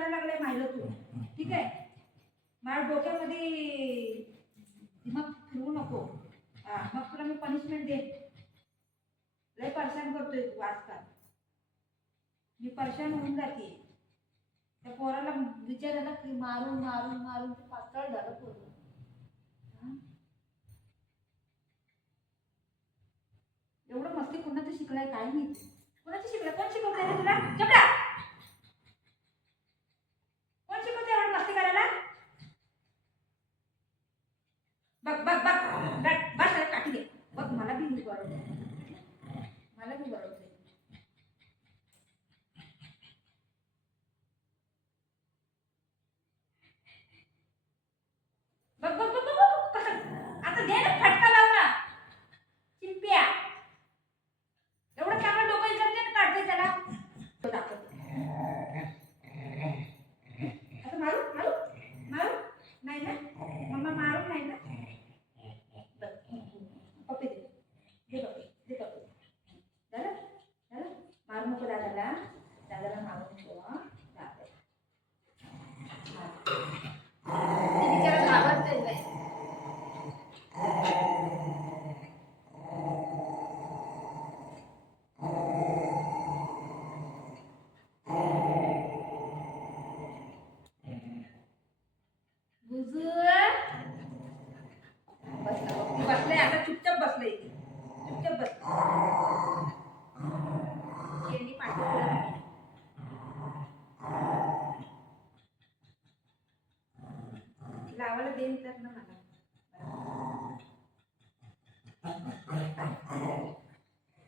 करायला लागलाय माहिलं तू, ठीक आहे? माझ्या डोक्यामध्ये दिमाग फिरवू नको. मग तुला मी पनिशमेंट दे. लय परेशान करतोय तू आजकाल. मी परेशान होऊन जाते. त्या पोराला विचारायला की मारून मारून मारून पातळ झालं पोरं. एवढं मस्ती कोणाचं शिकलाय काय माहिती? कोणाचं शिकलाय? कोण शिकवतंय रे तुला? चपला कोण शिकवतंय एवढं मस्ती करायला? बघ बघ बघ बस काठी घे. बघ मला बी बरोबर, मला बी बरोबर. बघ बघ बघ बघ कसं आता घे ना फटका लाव ना चिंप्या. एवढं चांगलं डोकं इकडे काढते त्याला. आता मारू मारू मारू नाही ना मम्मा, मारू नाही ना. पप्पी दे दे पप्पी दे पप्पी. झालं झालं. मारू नको दादाला, दादाला मारू नको. बिचारा घाबरतोय बाई. बसले आता चुपचाप बसले, चुपचाप बस. शेणी पाठवलं लावायला देईन तर ना मला.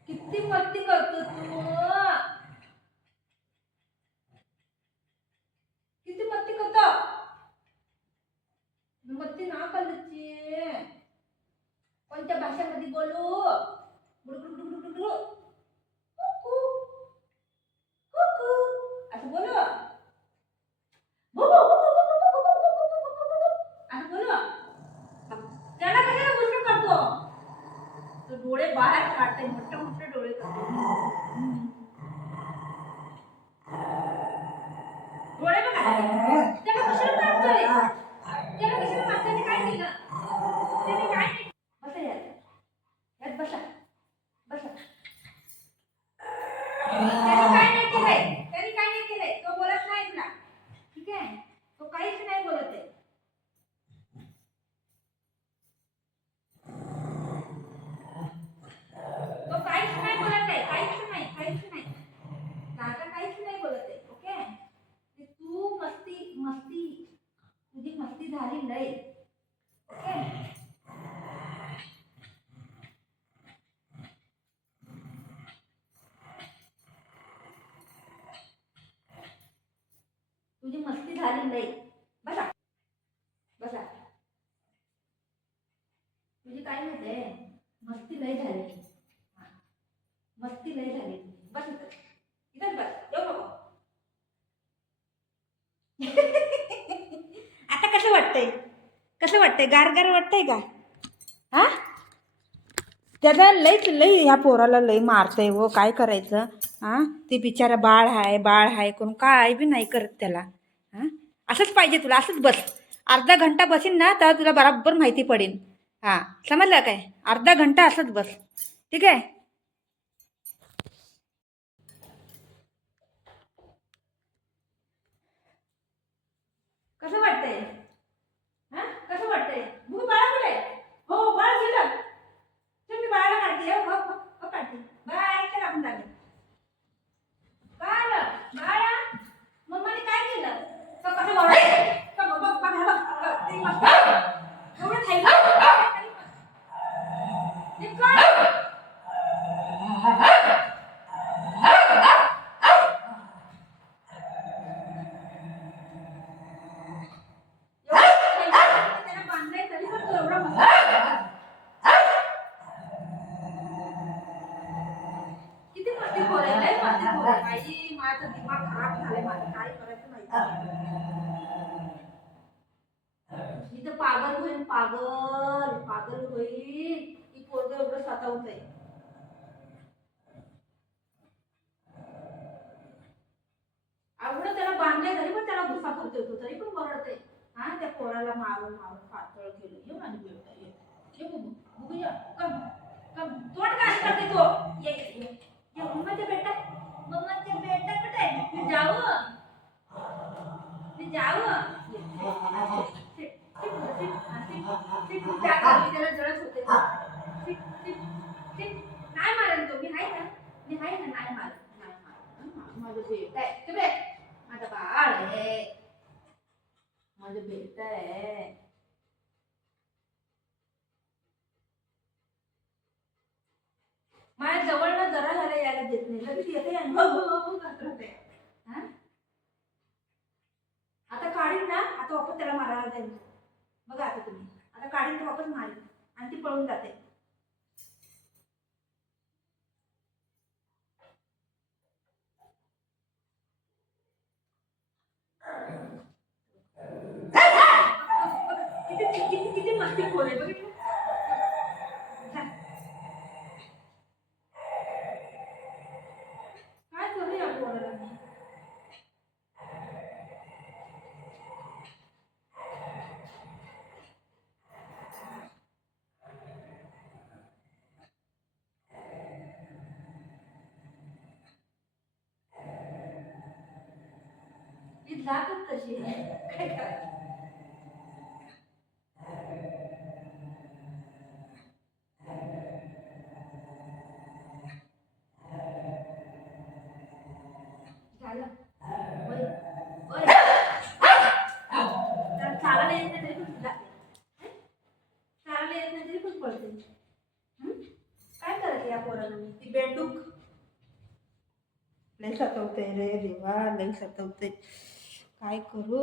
किती मस्ती करतो तू, किती मस्ती करतो. मस्ती ना करायची. कोणत्या भाषेमध्ये बोलू? असं बोलू, असं बोलू. त्याला कशाला गोष्ट करतो? तो डोळे बाहेर काढते, मोठे मोठे डोळे करतो. डोळे बघा त्याला कशाला काढतोय? त्याला कशाला मारताय? काय केलं त्याने? काय नाही. बसा यात बसा बसा. त्याने काय नाही केलंय, त्याने काय नाही केलंय. तो बोलत नाही तुला, ठीक आहे? तो काहीच नाही बोलत आहे. तो काहीच नाही बोलत आहे, काहीच नाही, काहीच नाही. दादा काहीच नाही बोलत आहे. ओके? तू मस्ती मस्ती तुझी मस्ती झाली लय. ओके? तुझी मस्ती झाली लय. बसा बसा. तुझी काय माहितीये? मस्ती लय झाली, मस्ती लय झाली. बस इथं, इथंच बस, येऊ नको. आता कसं वाटतंय? कसं वाटतंय? गार वाटतंय का? हा, त्याला लईच लई ह्या पोराला लई मारतंय हो. काय करायचं? हा, ते बिचारा बाळ हाय कोण काय बी नाही करत त्याला. हा, असंच पाहिजे तुला, असंच बस. अर्धा घंटा बसीन ना तर तुला बराबर माहिती पडेल. हा, समजलं काय? अर्धा घंटा असंच बस, ठीक आहे? कसं वाटतंय? हा, कसं वाटतंय? बघू बाळा कुठे? हो बाळ गेलं. चल मी बाळाला काढते. हो काढते. बाय. चल आपण जागे. काय आलं बाळा? मम्माने काय केलं? तो कसं बोलायचं? तो बघ बघ बघ ते मस्त एवढं खायचं. हे काय? त्याला बांधलंय तरी पण तो एवढा मस्त. किती मस्ती खोलाय मस्ती खोलाय बाई. माझं दिमाग खराब झालंय. माझं काय करायचं माहिती. मी तर पागल होईल, पागल पागल होईल. की पोरगं एवढं सतावतंय. एवढं त्याला बांधलंय तरी पण त्याला होतो तरी पण ओरडते. हा त्या पोराला मारून मारून पातळ केलं. ये माझी बेटा ये. ये बघू बघूया. कम कम तोंड काय करते तो. ये ये ये मम्माच्या बेटा. मम्माच्या बेटा कुठे आहे. मी जाऊ मी जाऊ. त्याला जळत होते. नाही मारेल तो. मी आहे ना मी आहे ना. नाही मारत नाही मारत. माझं बेटा आहे ते बे. माझा बाळ आहे. माझं बेटा आहे. माझ्या जवळ जरा झालं यायला देत नाही. लगेच येते आणि करत राहते. आता काढीन ना. आता वापस त्याला मारायला जाईल. बघा आता तुम्ही. आता काढीन तर वापस मारेल आणि ती पळून जाते. किती मस्ती खोल आहे बघितलं. काय करू या पोराला मी. ही जातच तशी आहे. काय करायचं. झालं. ओय ओय चालायला येत नाही तरी पण जाते. चालायला येत नाही तरी पण पळते. काय करते या पोराला मी. ती बेंडूक लई सतवते रे देवा. लई सतवते. काय करू.